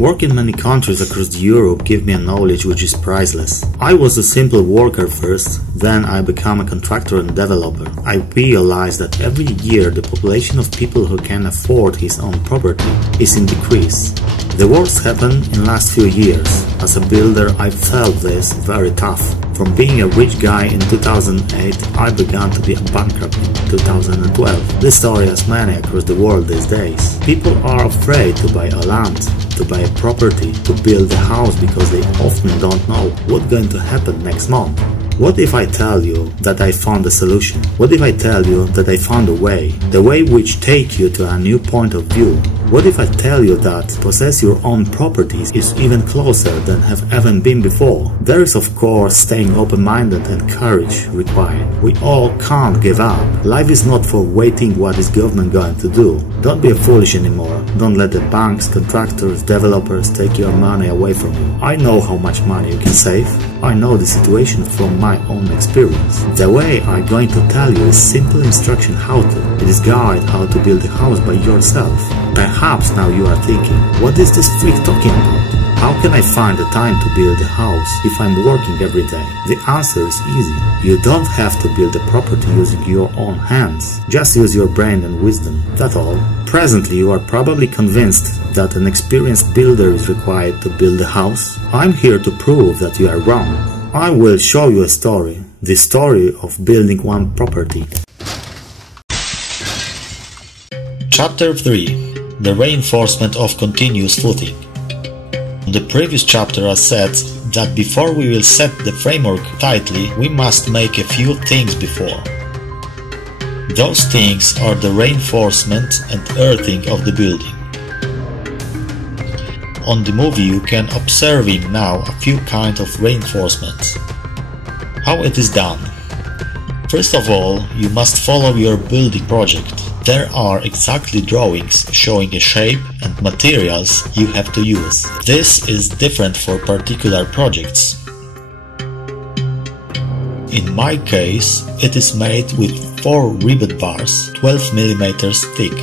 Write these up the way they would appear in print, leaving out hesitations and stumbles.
Work in many countries across Europe gave me a knowledge which is priceless. I was a simple worker first, then I became a contractor and developer. I realized that every year the population of people who can afford his own property is in decrease. The worst happened in last few years. As a builder, I felt this very tough. From being a rich guy in 2008, I began to be a bankrupt in 2012. This story has many across the world these days. People are afraid to buy a land, to buy a property, to build a house because they often don't know what's going to happen next month. What if I tell you that I found a solution? What if I tell you that I found a way? The way which takes you to a new point of view? What if I tell you that to possess your own properties is even closer than have ever been before? There is of course staying open-minded and courage required. We all can't give up. Life is not for waiting what is government going to do. Don't be a foolish anymore. Don't let the banks, contractors, developers take your money away from you. I know how much money you can save. I know the situation from my own experience. The way I'm going to tell you is simple instruction how to. It is guide how to build a house by yourself. Perhaps now you are thinking, what is this freak talking about? How can I find the time to build a house if I'm working every day? The answer is easy. You don't have to build a property using your own hands. Just use your brain and wisdom, that's all. Presently you are probably convinced that an experienced builder is required to build a house. I'm here to prove that you are wrong. I will show you a story. The story of building one property. Chapter 3. The reinforcement of continuous footing. In the previous chapter I said that before we will set the framework tightly, we must make a few things before. Those things are the reinforcement and earthing of the building. On the movie you can observing now a few kinds of reinforcements. How it is done. First of all, you must follow your building project. There are exactly drawings showing a shape and materials you have to use. This is different for particular projects. In my case, it is made with 4 rivet bars, 12 mm thick.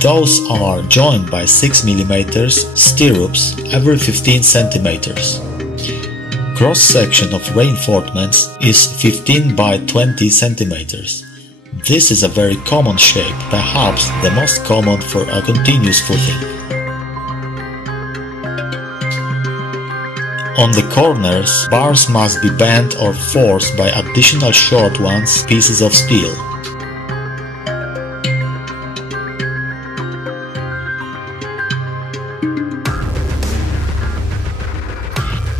Those are joined by 6 mm stirrups every 15 cm. Cross section of reinforcements is 15 by 20 cm. This is a very common shape, perhaps the most common for a continuous footing. On the corners, bars must be bent or forced by additional short ones, pieces of steel.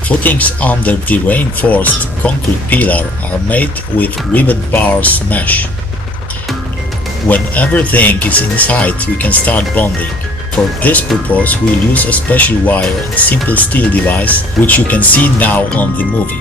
Footings under the reinforced concrete pillar are made with rivet bars mesh. When everything is inside, we can start bonding. For this purpose, we'll use a special wire and simple steel device, which you can see now on the movie.